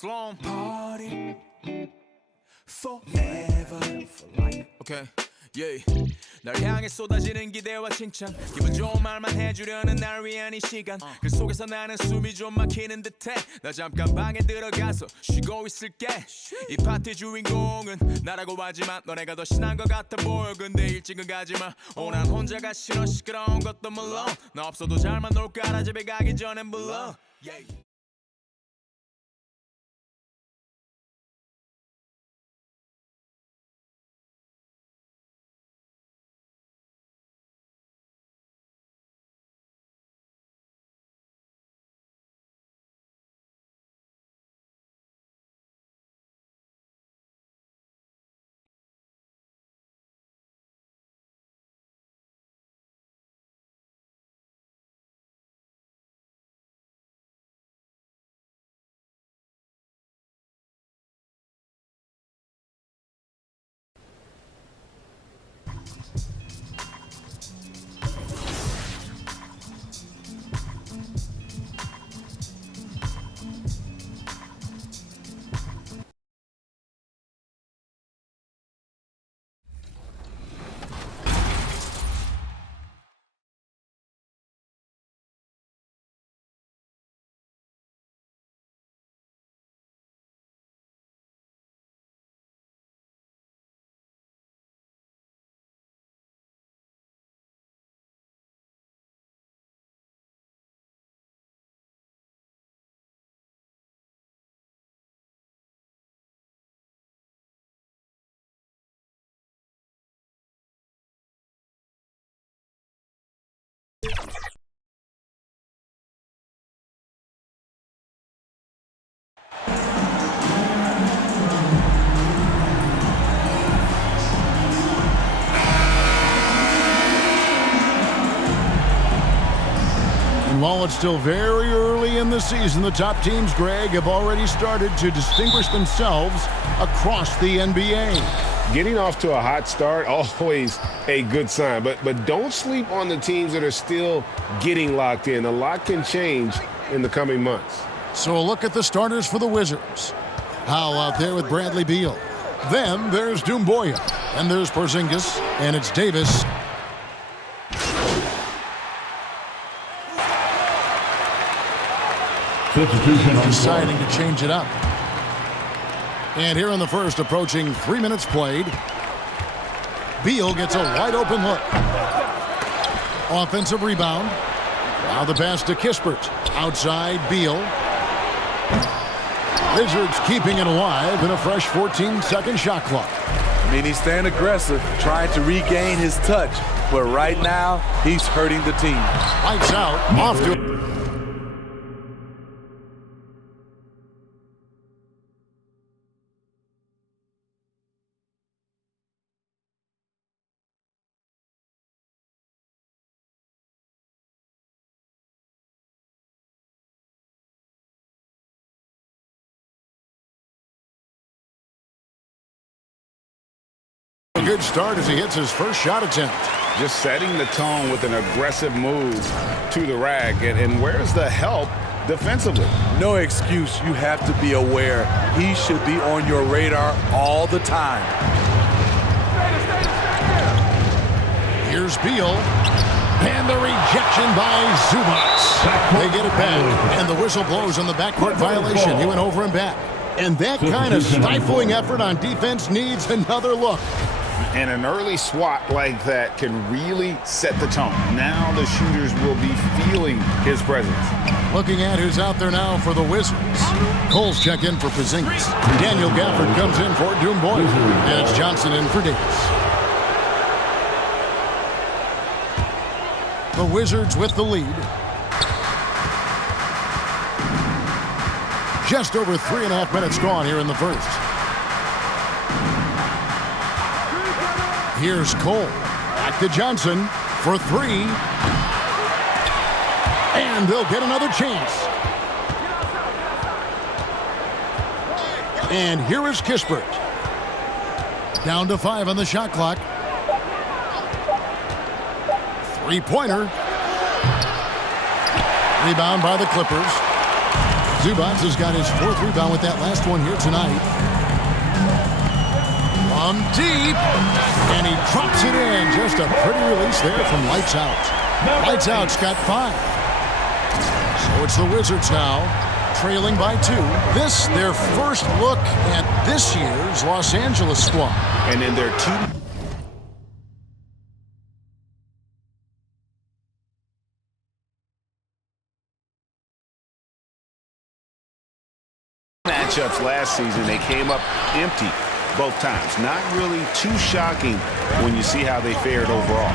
Sloan. Party forever for life. Okay, yeah. 널 향해 쏟아지는 기대와 칭찬, 기분 좋은 말만 해주려는 날 위한 이 시간. 그 속에서 나는 숨이 좀 막히는 듯해. 나 잠깐 방에 들어가서 쉬고 있을게. 이 파티 주인공은 나라고 하지만 너네가 더 신난 것 같아 보여. 근데 일찍은 가지마. 난 혼자가 싫어. 시끄러운 것도 물론 너 없어도 잘만 놀 거라. 집에 가기 전엔 불러. And while it's still very early in the season, the top teams, Greg, have already started to distinguish themselves across the NBA. Getting off to a hot start, always a good sign. But don't sleep on the teams that are still getting locked in. A lot can change in the coming months. So a look at the starters for the Wizards. Howe out there with Bradley Beal. Then there's Doumbouya. And there's Porzingis. And it's Davis. Deciding to change it up. And here in the first, approaching 3 minutes played, Beal gets a wide open look. Offensive rebound. Now the pass to Kispert. Outside, Beal. Wizards keeping it alive in a fresh 14-second shot clock. I mean, he's staying aggressive, trying to regain his touch. But right now, he's hurting the team. Lights out. Off to... A good start as he hits his first shot attempt. Just setting the tone with an aggressive move to the rack. And where's the help defensively? No excuse. You have to be aware. He should be on your radar all the time. Here's Beal. And the rejection by Zubac. They get it back. And the whistle blows on the backcourt violation. He went over and back. And that kind of stifling effort on defense needs another look. And an early swat like that can really set the tone. Now the shooters will be feeling his presence. Looking at who's out there now for the Wizards. Cole's check in for Porzingis. Daniel Gafford comes in for Doumbouya. And it's Johnson in for Davis. The Wizards with the lead. Just over 3.5 minutes gone here in the first. Here's Cole. Back to Johnson for three. And they'll get another chance. And here is Kispert. Down to 5 on the shot clock. Three-pointer. Rebound by the Clippers. Zubats has got his 4th rebound with that last one here tonight. From deep, and he drops it in. Just a pretty release there from Lights Out. Lights Out's got 5. So it's the Wizards now, trailing by 2. This, their first look at this year's Los Angeles squad. And in their 2 matchups last season, they came up empty both times. Not really too shocking when you see how they fared overall.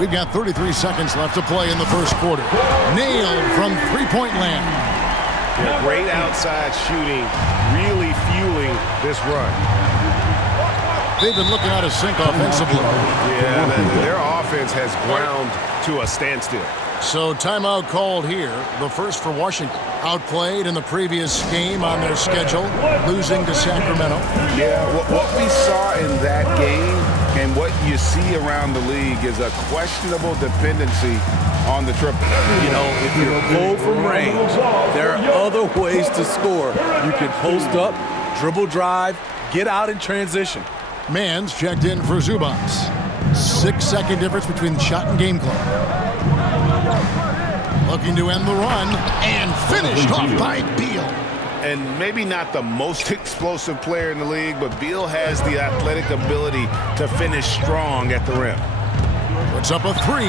We've got 33 seconds left to play in the first quarter. Nailed from three-point land. Yeah, great outside shooting, really fueling this run. They've been looking out of sync offensively. Yeah, their offense has ground to a standstill. So timeout called here. The first for Washington. Outplayed in the previous game on their schedule, losing to Sacramento. Yeah, what we saw in that game and what you see around the league is a questionable dependency on the triple. You know, if you're cold from range, there are other ways to score. You can post up, dribble drive, get out in transition. Mans checked in for Zubats. 6-second difference between the shot and game clock. Looking to end the run, and finished off by Beal. And maybe not the most explosive player in the league, but Beal has the athletic ability to finish strong at the rim. Puts up a 3,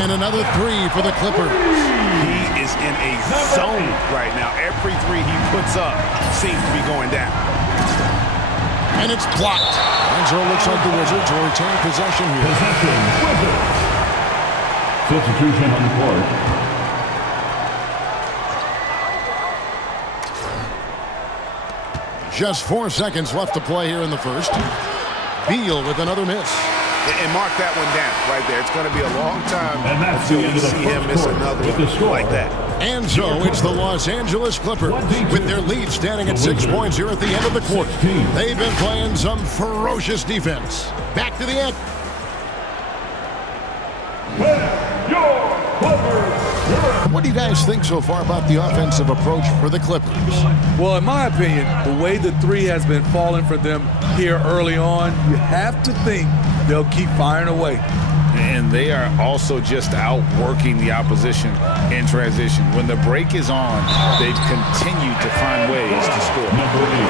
and another 3 for the Clippers. He is in a zone right now. Every 3 he puts up seems to be going down. And it's blocked. And so it looks like the Wizards will retain possession here. Wizards. Substitution on the court. Just 4 seconds left to play here in the first. Beal with another miss. And mark that one down right there. It's going to be a long time until we see him miss another one like that. And so it's the Los Angeles Clippers with their lead standing at 6 points here at the end of the quarter. They've been playing some ferocious defense. Back to the end. What do you guys think so far about the offensive approach for the Clippers? Well, in my opinion, the way the 3 has been falling for them here early on, you have to think they'll keep firing away. And they are also just outworking the opposition in transition. When the break is on, they've continued to find ways to score.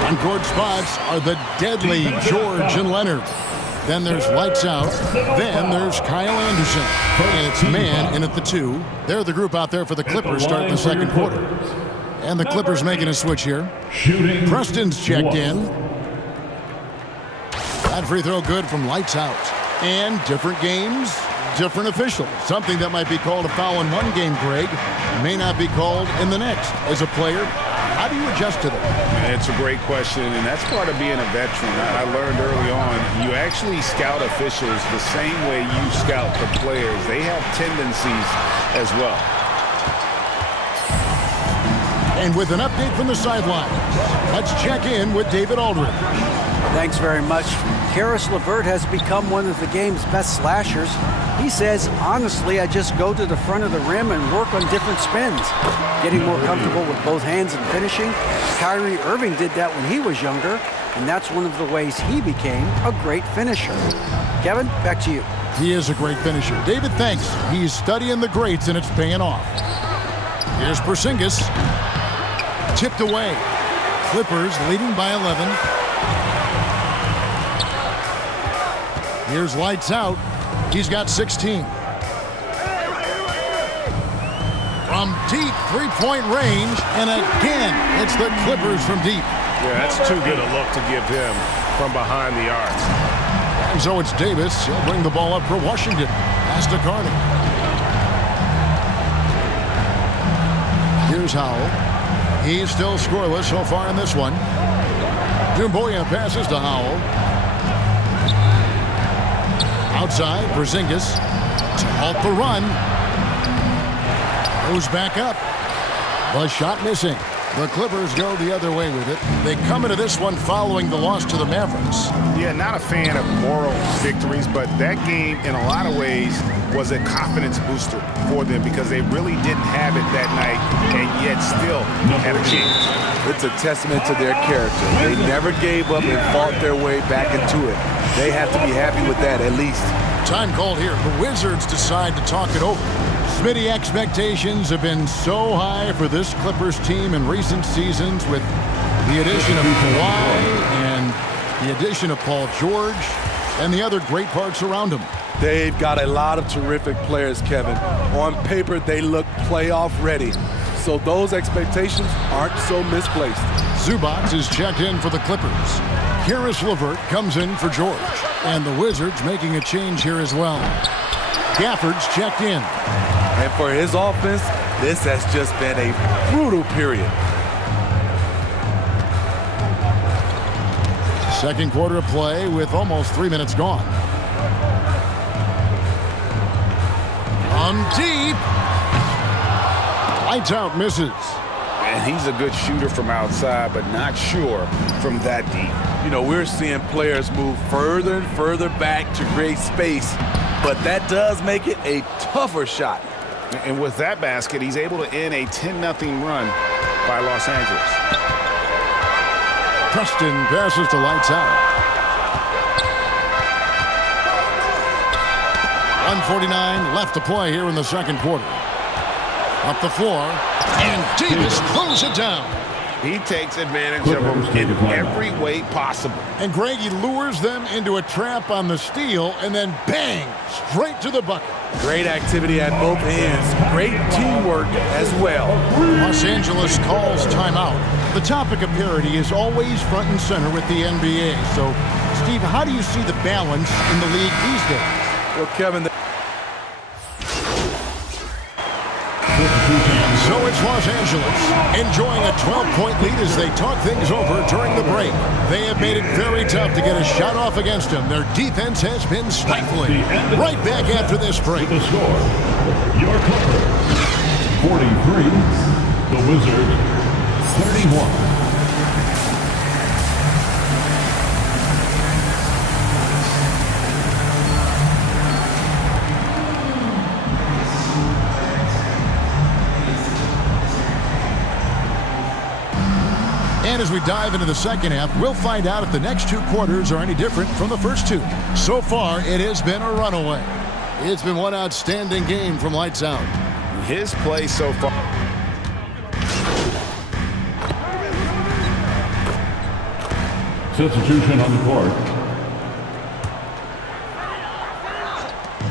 On court spots are the deadly George and Leonard. Then there's Lights Out. Then there's Kyle Anderson. And it's Man in at the 2. They're the group out there for the Clippers starting the second quarter. And the Clippers making a switch here. Preston's checked in. That free throw good from Lights Out. And different games, different officials. Something that might be called a foul in one game, Greg, may not be called in the next. As a player, how do you adjust to that? It's a great question, and that's part of being a veteran. I learned early on, you actually scout officials the same way you scout the players. They have tendencies as well. And with an update from the sideline, let's check in with David Aldridge. Thanks very much. Karis LeVert has become one of the game's best slashers. He says, honestly, I just go to the front of the rim and work on different spins. Getting more comfortable with both hands and finishing. Kyrie Irving did that when he was younger, and that's one of the ways he became a great finisher. Kevin, back to you. He is a great finisher. David, thanks. He's studying the greats, and it's paying off. Here's Porzingis. Tipped away. Clippers leading by 11. Here's Lights Out. He's got 16. From deep three-point range, and again, it's the Clippers from deep. Yeah, that's too good a look to give him from behind the arc. And so it's Davis. He'll bring the ball up for Washington. Pass to Carney. Here's Howell. He's still scoreless so far in this one. Doumbouya passes to Howell. Outside, Porzingis to halt the run. Goes back up. The shot missing. The Clippers go the other way with it. They come into this one following the loss to the Mavericks. Yeah, not a fan of moral victories, but that game in a lot of ways was a confidence booster for them because they really didn't have it that night and yet still had a chance. It's a testament to their character. They never gave up and fought their way back into it. They have to be happy with that at least. Time called here. The Wizards decide to talk it over. Smitty, expectations have been so high for this Clippers team in recent seasons with the addition of Kawhi and the addition of Paul George and the other great parts around him. They've got a lot of terrific players, Kevin. On paper, they look playoff ready. So those expectations aren't so misplaced. Zubac is checked in for the Clippers. Karis LeVert comes in for George. And the Wizards making a change here as well. Gafford's checked in. And for his offense, this has just been a brutal period. Second quarter of play with almost 3 minutes gone. On deep. Lights out, misses. And he's a good shooter from outside, but not sure from that deep. You know, we're seeing players move further and further back to create space, but that does make it a tougher shot. And with that basket, he's able to end a 10-0 run by Los Angeles. Preston passes to lights out. 1:49 left to play here in the second quarter. Up the floor, and Davis throws it down. He takes advantage of them in every way possible. And Greg, he lures them into a trap on the steal, and then bang, straight to the bucket. Great activity at both ends. Great teamwork as well. Los Angeles calls timeout. The topic of parity is always front and center with the NBA. So, Steve, how do you see the balance in the league these days? Well, Kevin, so it's Los Angeles enjoying a 12-point lead as they talk things over during the break. They have made it very tough to get a shot off against them. Their defense has been stifling. Right back after this break. The score, your Clippers 43, the Wizards 31. And as we dive into the second half, we'll find out if the next two quarters are any different from the first two. So far, it has been a runaway. It's been one outstanding game from lights out. His play so far. Substitution on the court.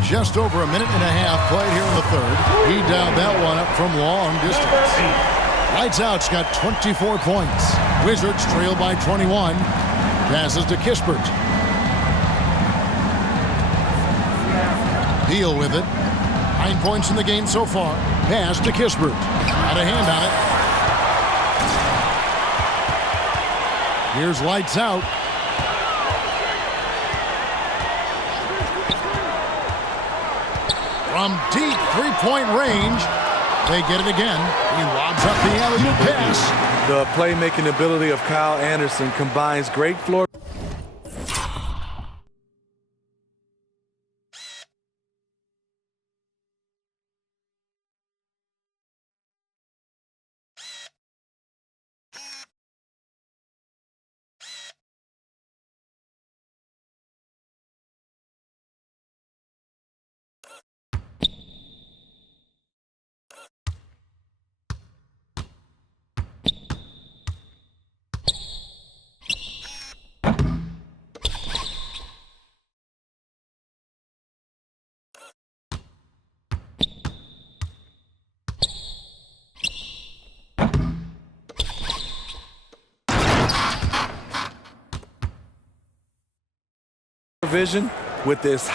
Just over a minute and a half played here in the third. He dialed that one up from long distance. Lights out's got 24 points. Wizards trail by 21. Passes to Kispert. Beal with it. 9 points in the game so far. Pass to Kispert. Got a hand on it. Here's lights out. From deep three-point range. They get it again. He lobs up the alley-oop pass. the playmaking ability of Kyle Anderson combines great floor. Vision with this